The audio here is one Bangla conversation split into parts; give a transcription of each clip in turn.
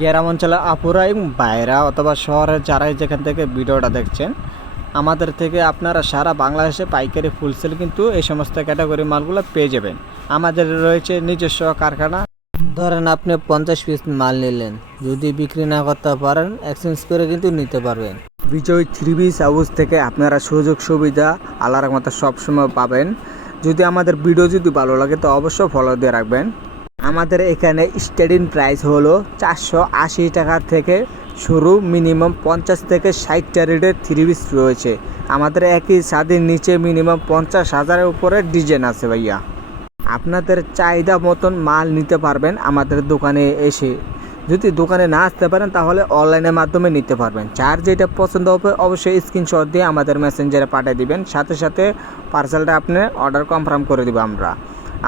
গ্রাম অঞ্চলে আপুরা এবং বাইরা অথবা শহরের যারাই যেখান থেকে ভিডিওটা দেখছেন, আমাদের থেকে আপনারা সারা বাংলাদেশে পাইকারি ফুলসেল কিন্তু এই সমস্ত ক্যাটাগরি মালগুলো পেয়ে যাবেন। আমাদের রয়েছে নিজস্ব কারখানা। ধরেন আপনি পঞ্চাশ পিস মাল নিলেন, যদি বিক্রি না করতে পারেন এক্সচেঞ্জ করে কিন্তু নিতে পারবেন। বিজয় থ্রি পিস হাউস থেকে আপনারা সুযোগ সুবিধা আল্লাহর মতো সবসময় পাবেন। যদি আমাদের ভিডিও যদি ভালো লাগে তো অবশ্যই ফলো দিয়ে রাখবেন। আমাদের এখানে স্টার্টিং প্রাইস হলো চারশো আশি টাকা থেকে শুরু মিনিমাম পঞ্চাশ থেকে ষাটটা রেটের থ্রি পিস রয়েছে। আমাদের একই ছাদের নিচে মিনিমাম পঞ্চাশ হাজারের উপরে ডিজাইন আছে ভাইয়া। আপনাদের চাহিদা মতন মাল নিতে পারবেন আমাদের দোকানে এসে। যদি দোকানে না আসতে পারেন তাহলে অনলাইনের মাধ্যমে নিতে পারবেন। যার যেটা পছন্দ হবে অবশ্যই স্ক্রিনশট দিয়ে আমাদের মেসেঞ্জারে পাঠিয়ে দিবেন। সাথে সাথে পার্সেলটা আপনি অর্ডার কনফার্ম করে দেবো আমরা।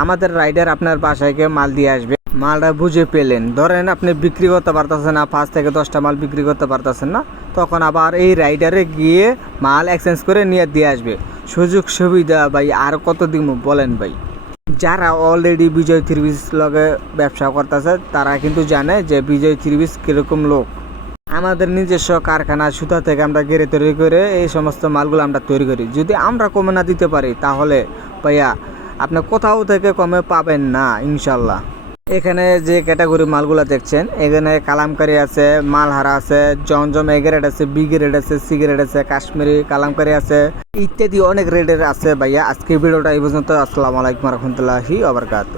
আমাদের রাইডার আপনার বাসায় গিয়ে মাল দিয়ে আসবে। মালটা বুঝে পেলেন। ধরেন আপনি বিক্রি করতে পারতেছেন না, পাঁচ থেকে দশটা মাল বিক্রি করতে পারতেছেন না, তখন আবার এই রাইডারে গিয়ে মাল এক্সচেঞ্জ করে নিয়ে দিয়ে আসবে। সুযোগ সুবিধা ভাই, আর কত দিন বলেন ভাই। যারা অলরেডি বিজয় থ্রিবিস লগে ব্যবসা করতেছে, তারা কিন্তু জানে যে বিজয় থ্রিবিস কীরকম লোক। আমাদের নিজস্ব কারখানা, সুতা থেকে আমরা গেড়ে তৈরি করে এই সমস্ত মালগুলো আমরা তৈরি করি। যদি আমরা কমে না দিতে পারি, তাহলে ভাইয়া আপনি কোথাও থেকে কমে পাবেন না ইনশাল্লাহ এখানে যে ক্যাটাগরি মালগুলো দেখছেন, এখানে কালামকারি আছে, মালহারা আছে, জমজম এ গ্রেড আছে বি গ্রেড আছে সি গ্রেড আছে, কাশ্মীরি কালামকারি আছে, ইত্যাদি অনেক রেডের আছে ভাইয়া। আজকে ভিডিওটা এই পর্যন্ত। আসসালামু আলাইকুম রহমতুল্লাহি আবরকাত